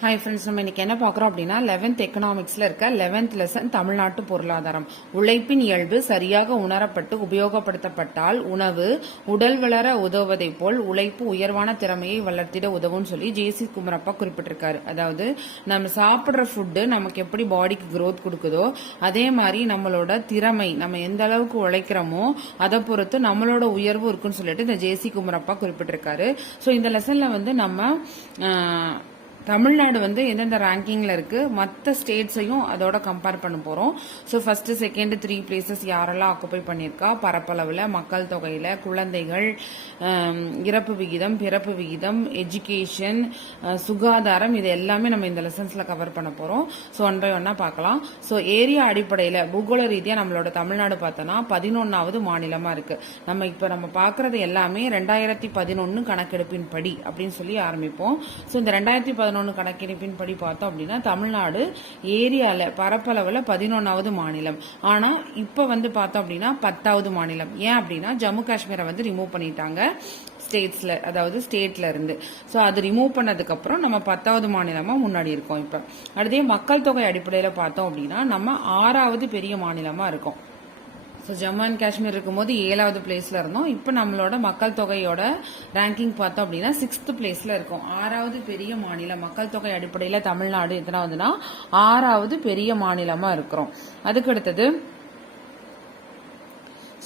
Hi friends, நம்ம இன்னைக்கு என்ன பார்க்குறோம் அப்படின்னா 11th எக்கனாமிக்ஸில் இருக்க 11th லெசன் தமிழ்நாட்டு பொருளாதாரம். உழைப்பின் இயல்பு சரியாக உணரப்பட்டு உபயோகப்படுத்தப்பட்டால் உணவு உடல் வளர உதவுவதை போல் உழைப்பு உயர்வான திறமையை வளர்த்திட உதவும்னு சொல்லி ஜேசி குமரப்பா குறிப்பிட்டிருக்காரு. அதாவது நம்ம சாப்பிட்ற ஃபுட்டு நமக்கு எப்படி பாடிக்கு growth கொடுக்குதோ அதே மாதிரி நம்மளோட திறமை, நம்ம எந்த அளவுக்கு உழைக்கிறோமோ அதை பொறுத்து நம்மளோட உயர்வு இருக்குன்னு சொல்லிட்டு இந்த ஜேசி குமரப்பா குறிப்பிட்டிருக்காரு. ஸோ இந்த லெசன்ல வந்து நம்ம தமிழ்நாடு வந்து எந்தெந்த ரேங்கிங்ல இருக்கு, மற்ற ஸ்டேட்ஸையும் அதோட கம்பேர் பண்ண போறோம். ஸோ ஃபர்ஸ்ட், செகண்ட், 3 பிளேசஸ் யாரெல்லாம் ஆக்குபை பண்ணியிருக்கா, பரப்பளவில், மக்கள் தொகையில, குழந்தைகள், இறப்பு விகிதம், பிறப்பு விகிதம், எஜுகேஷன், சுகாதாரம், இது எல்லாமே நம்ம இந்த லெசன்ஸ்ல கவர் பண்ண போறோம். ஸோ ஒன் பை ஒன்னா பார்க்கலாம். ஸோ ஏரியா அடிப்படையில் பூகோள ரீதியாக நம்மளோட தமிழ்நாடு பார்த்தோன்னா 11வது மாநிலமா இருக்கு. நம்ம பார்க்கறது எல்லாமே 2011 கணக்கெடுப்பின் படி அப்படின்னு சொல்லி ஆரம்பிப்போம். ஸோ இந்த 2011 கணக்கெடுப்பின் படி பார்த்தோம் அப்படின்னா தமிழ்நாடு ஏரியால பரப்பளவுல 11வது மாநிலம். ஆனா இப்ப வந்து பார்த்தோம் அப்படின்னா 10வது மாநிலம். ஏன் அப்படின்னா ஜம்மு காஷ்மீரை வந்து ரிமூவ் பண்ணிட்டாங்க ஸ்டேட்ஸ்ல, அதாவது ஸ்டேட்ல இருந்து. ஸோ அது ரிமூவ் பண்ணதுக்கு அப்புறம் நம்ம 10வது மாநிலமா முன்னாடி இருக்கோம். இப்ப அடுத்தே மக்கள் தொகை அடிப்படையில பார்த்தோம் அப்படின்னா நம்ம 6வது பெரிய மாநிலமா இருக்கோம். ஸோ ஜம்மு அண்ட் காஷ்மீர் இருக்கும்போது 7வது பிளேஸ்ல இருந்தோம். இப்போ நம்மளோட மக்கள் தொகையோட ரேங்கிங் பார்த்தோம் அப்படின்னா 6th பிளேஸ்ல இருக்கும். 6வது பெரிய மாநிலம் மக்கள் தொகை அடிப்படையில் தமிழ்நாடு எத்தனாவதுன்னா 6வது பெரிய மாநிலமா இருக்கிறோம். அதுக்கு அடுத்தது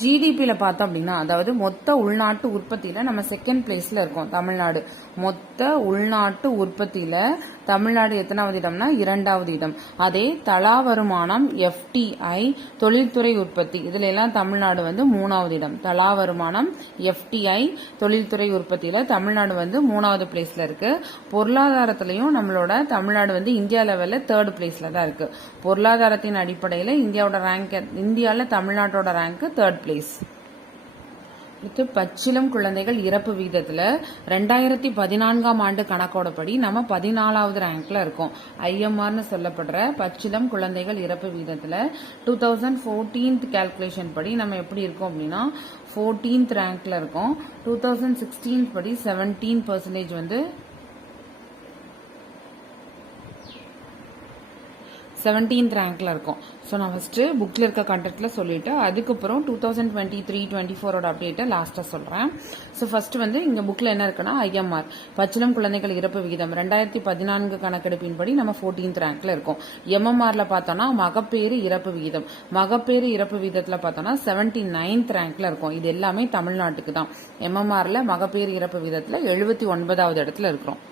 ஜிடிபியில் பார்த்தோம் அப்படின்னா, அதாவது மொத்த உள்நாட்டு உற்பத்தியில் நம்ம செகண்ட் பிளேஸ்ல இருக்கோம் தமிழ்நாடு. மொத்த உள்நாட்டு உற்பத்தியில தமிழ்நாடு எத்தனாவது இடம்னா 2வது இடம். அதே தலா வருமானம், எஃப்டிஐ, தொழில்துறை உற்பத்தி, இதுல எல்லாம் தமிழ்நாடு வந்து 3வது இடம். தலா வருமானம், எஃப்டிஐ, தொழில்துறை உற்பத்தியில தமிழ்நாடு வந்து 3வது பிளேஸ்ல இருக்கு. பொருளாதாரத்திலையும் நம்மளோட தமிழ்நாடு வந்து இந்தியா லெவல்ல 3rd பிளேஸ்ல தான் இருக்கு. பொருளாதாரத்தின் அடிப்படையில் இந்தியாவில் தமிழ்நாட்டோட ரேங்க் 3rd பிளேஸ். பச்சிளம் குழந்தைகள் இறப்பு விகிதத்துல 2014ஆம் ஆண்டு கணக்கோடப்படி நம்ம 14வது ரேங்க்ல இருக்கோம். ஐஎம்ஆர்னு சொல்லப்படுற பச்சிளம் குழந்தைகள் இறப்பு விகிதத்துல 2014 கால்குலேஷன் படி நம்ம எப்படி இருக்கோம் அப்படின்னா 14th ரேங்க்ல இருக்கோம். 2016 படி 17% வந்து 17th ரேங்க்ல இருக்கும். ஸோ நான் ஃபர்ஸ்ட் புக்ல இருக்க கண்டென்ட்ல சொல்லிட்டு அதுக்கப்புறம் 2023-24 அப்டேட்டை லாஸ்டா சொல்றேன். ஸோ ஃபர்ஸ்ட் வந்து இங்க புக்ல என்ன இருக்குன்னா ஐஎம்ஆர் பச்சிளம் குழந்தைகள் இறப்பு விகிதம் 2014 கணக்கெடுப்பின்படி நம்ம 14th ரேங்க்ல இருக்கோம். எம்எம்ஆர்ல பார்த்தோம்னா மகப்பேறு இறப்பு விகிதம், மகப்பேறு இறப்பு விகிதத்துல பார்த்தோம்னா 79th ரேங்க்ல இருக்கும். இது எல்லாமே தமிழ்நாட்டுக்கு தான். எம்எம்ஆர்ல மகப்பேறு இறப்பு விகிதத்துல 79வது இடத்துல இருக்கிறோம்.